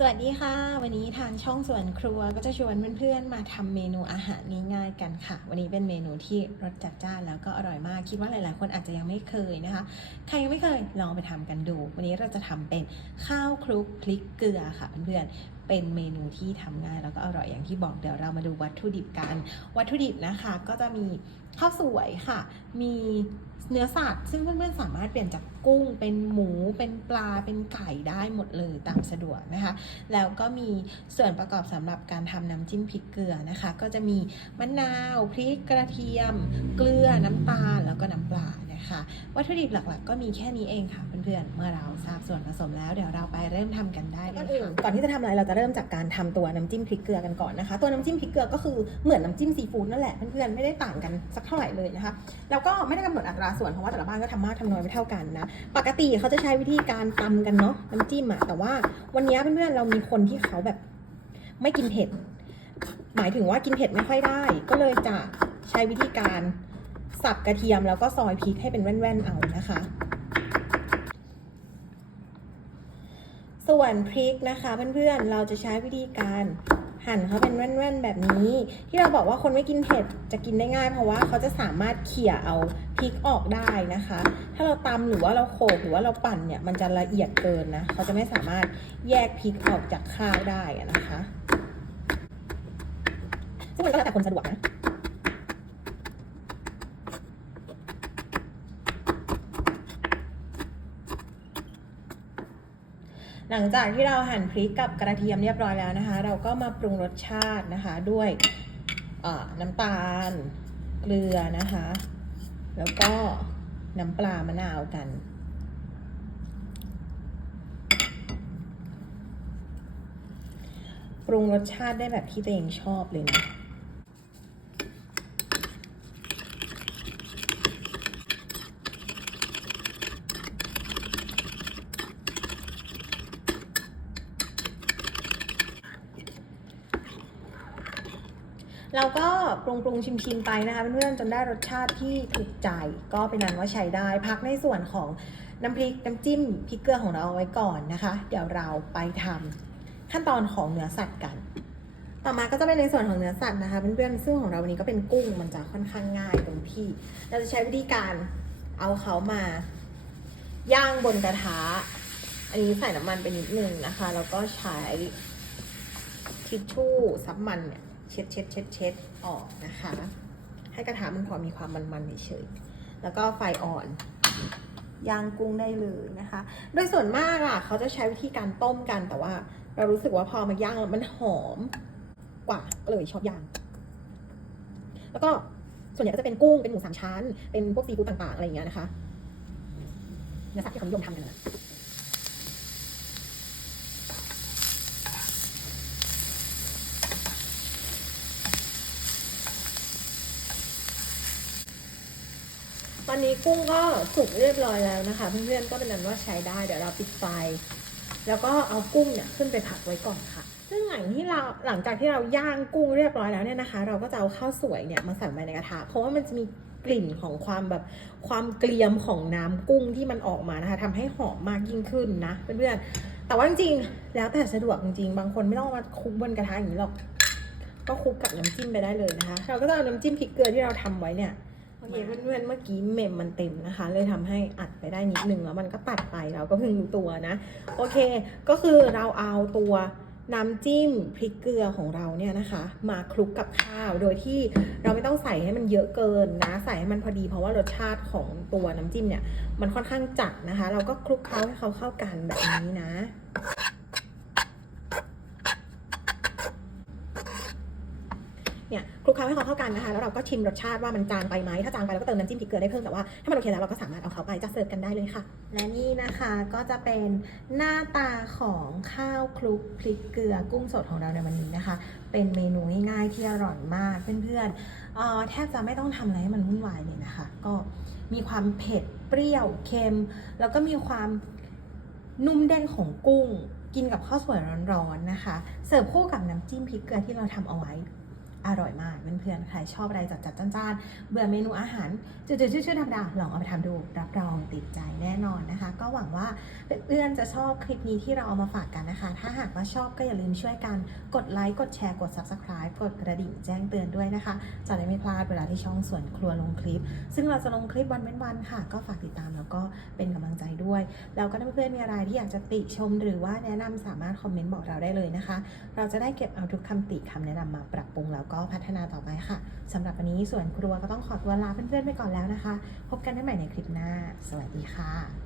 สวัสดีค่ะ วันนี้ทางช่องสวนครัวก็จะชวนเพื่อนๆมาทำเมนูอาหารง่ายๆกันค่ะ วันนี้เป็นเมนูที่รสจัดจ้านแล้วก็อร่อยมากคิดว่าหลายๆ คนอาจจะยังไม่เคยนะคะ ใครยังไม่เคยลองไปทำกันดู วันนี้เราจะทำเป็นข้าวคลุกพริกเกลือค่ะเพื่อนๆ เป็นเมนูที่ทำง่ายแล้วก็อร่อยอย่างที่บอกเดี๋ยวเรามาดูวัตถุดิบกัน วัตถุดิบนะคะก็จะมีข้าวสวยค่ะ มีเนื้อสัตว์ซึ่งเพื่อนๆสามารถเปลี่ยนจากกุ้งเป็นหมูเป็นปลาเป็นไก่ได้หมดเลยตามสะดวกนะคะ แล้วก็มีส่วนประกอบสำหรับการทำน้ำจิ้มพริกเกลือนะคะ ก็จะมีมะนาวพริกกระเทียม เกลือน้ำตาลแล้วก็น้ำปลานะคะวัตถุดิบหลักๆ ก็มีแค่นี้เองค่ะเพื่อนๆเมื่อเราทราบส่วนผสมแล้วเดี๋ยวเราไปเริ่มทำกันได้เลยก่อนที่จะทำอะไรเราจะเริ่มจากการทำตัวน้ำจิ้มพริกเกลือกันก่อนนะคะ ตัวน้ำจิ้มพริกเกลือก็คือเหมือนน้ำจิ้มซีฟู้ดนั่นแหละเพื่อนๆไม่ได้ต่างกันสักเท่าไหร่เลยนะคะแล้วก็ไม่ได้กำหนดอัตราส่วนเพราะว่าแต่ละบ้านก็ทำมากทำน้อยไม่เท่ากันนะปกติเขาจะใช้วิธีการตำกันเนาะน้ำจิ้มอะแต่ว่าวันนี้เพื่อนๆเรามีคนที่เขาแบบไม่กินเผ็ดหมายถึงว่ากินเผ็ดไม่ค่อยได้ ก็เลยจะใช้วิธีการสับกระเทียมแล้วก็ซอยพริกให้เป็นแว่นๆเอานะคะ ส่วนพริกนะคะเพื่อนๆเราจะใช้วิธีการหั่นเขาเป็นแว่นๆแบบนี้ ที่เราบอกว่าคนไม่กินเผ็ดจะกินได้ง่าย เพราะว่าเขาจะสามารถเขี่ยเอาพริกออกได้นะคะ ถ้าเราตำหรือว่าเราโขลกหรือว่าเราปั่นเนี่ยมันจะละเอียดเกินนะเขาจะไม่สามารถแยกพริกออกจากข้าวได้นะคะซึ่งมันก็แล้วแต่คนสะดวกนะ หลังจากที่เราหั่นพริกกับกระเทียมเรียบร้อยแล้วนะคะ เราก็มาปรุงรสชาตินะคะด้วยน้ำตาล เกลือนะคะ แล้วก็น้ำปลามะนาวกัน ปรุงรสชาติได้แบบที่ตัวเองชอบเลยนะ เราก็ปรุงปรุงชิมชิมไปนะคะเพื่อนๆจนได้รสชาติที่ถูกใจก็เป็นนั้นว่าใช้ได้ พักในส่วนของน้ำพริกน้ำจิ้มพริกเกลือของเราเอาไว้ก่อนนะคะ เดี๋ยวเราไปทำขั้นตอนของเนื้อสัตว์กัน ต่อมาก็จะเป็นในส่วนของเนื้อสัตว์นะคะเพื่อนๆซึ่งของเราวันนี้ก็เป็นกุ้งมันจะค่อนข้างง่ายตรงที่ เราจะใช้วิธีการเอาเขามาย่างบนกระทะอันนี้ใส่น้ำมันไปนิดนึงนะคะ แล้วก็ใช้ทิชชู่ซับมันเนี่ย เช็ดเช็ดเช็ดเช็ดออกนะคะ ให้กระทะมันพอมีความมันๆเฉยๆแล้วก็ไฟอ่อนย่างกุ้งได้เลยนะคะ โดยส่วนมากอะเขาจะใช้วิธีการต้มกันแต่ว่า เรารู้สึกว่าพอมาย่างแล้วมันหอมกว่าก็เลยชอบย่าง แล้วก็ส่วนใหญ่ก็จะเป็นกุ้งเป็นหมูสามชั้น เป็นพวกซีฟู้ดต่างๆอะไรอย่างเงี้ยนะคะเนื้อสัตว์ที่เขานิยมทำกันนะ อนนี้กุ้งก็สุกเรียบร้อยแล้วนะคะเพื่อนๆก็เป็นนั้นว่าใช้ได้เดี๋ยวเราปิดไฟ แล้วก็เอากุ้งเนี่ยขึ้นไปผักไว้ก่อนค่ะ ซึ่งหลังที่เราหลังจากที่เราย่างกุ้งเรียบร้อยแล้วเนี่ยนะคะ เราก็จะเอาข้าวสวยเนี่ยมาใส่ไปในกระทะเพราะว่ามันจะมีกลิ่นของความแบบความเกลียมของน้ำกุ้งที่มันออกมานะคะทำให้หอมมากยิ่งขึ้นนะเพื่อนๆแต่ว่าจริงๆแล้วแต่สะดวกจริงๆบางคนไม่ต้องมาคลุกบนกระทะอย่างนี้หรอก ก็คลุกกับน้ำจิ้มไปได้เลยนะคะ เราก็จะเอาน้ำจิ้มพริกเกลือที่เราทำไว้เนี่ย โอเคเพื่อนๆเมื่อกี้เมมมันเต็มนะคะ เลยทำให้อัดไปได้นิดนึงแล้วมันก็ตัดไปเราก็เพิ่งรู้ตัวนะ โอเค ก็คือเราเอาตัวน้ำจิ้มพริกเกลือของเราเนี่ยนะคะ มาคลุกกับข้าวโดยที่เราไม่ต้องใส่ให้มันเยอะเกินนะ ใส่ให้มันพอดีเพราะว่ารสชาติของตัวน้ำจิ้มเนี่ย มันค่อนข้างจัดนะคะ เราก็คลุกเคล้าให้เขาเข้ากันแบบนี้นะ เนี่ยคลุกเคล้าให้เขาเข้ากันนะคะ แล้วเราก็ชิมรสชาติว่ามันจางไปไหมถ้าจางไปเราก็เติมน้ำจิ้มพริกเกลือได้เพิ่มแต่ว่าถ้ามันโอเคแล้วเราก็สามารถเอาเขาไปจะเสิร์ฟกันได้เลยค่ะ และนี่นะคะก็จะเป็นหน้าตาของข้าวคลุกพริกเกลือกุ้งสดของเราในวันนี้นะคะ เป็นเมนูง่ายๆที่อร่อยมากเพื่อนๆเอ่อแทบจะไม่ต้องทำอะไรให้มันวุ่นวายเลยนะคะ ก็มีความเผ็ดเปรี้ยวเค็ม แล้วก็มีความนุ่มเด้งของกุ้งกินกับข้าวสวยร้อนๆนะคะ เสิร์ฟคู่กับน้ำจิ้มพริกเกลือที่เราทำเอาไว้ อร่อยมากเพื่อนๆใครชอบอะไรจัดจัดจ้านๆเบื่อเมนูอาหารจืดๆชื่อๆธรรมดาลองเอาไปทำดูรับรองติดใจแน่นอนนะคะ ก็หวังว่าเพื่อนๆจะชอบคลิปนี้ที่เราเอามาฝากกันนะคะ ถ้าหากว่าชอบก็อย่าลืมช่วยกันกดไลค์กดแชร์กด subscribe กดกระดิ่งแจ้งเตือนด้วยนะคะจะได้ไม่พลาดเวลาที่ช่องสวนครัวลงคลิป ซึ่งเราจะลงคลิปวันเว้นวันค่ะ ก็ฝากติดตามแล้วก็เป็นกำลังใจด้วย แล้วก็ถ้าเพื่อนๆมีอะไรที่อยากจะติชมหรือว่าแนะนำสามารถคอมเมนต์บอกเราได้เลยนะคะ เราจะได้เก็บเอาทุกคำติคำแนะนำมาปรับปรุงแล้วก็ก็พัฒนาต่อไปค่ะสำหรับวันนี้ส่วนครัวก็ต้องขอตัวลาเพื่อนๆไปก่อนแล้วนะคะ พบกันได้ใหม่ในคลิปหน้า สวัสดีค่ะ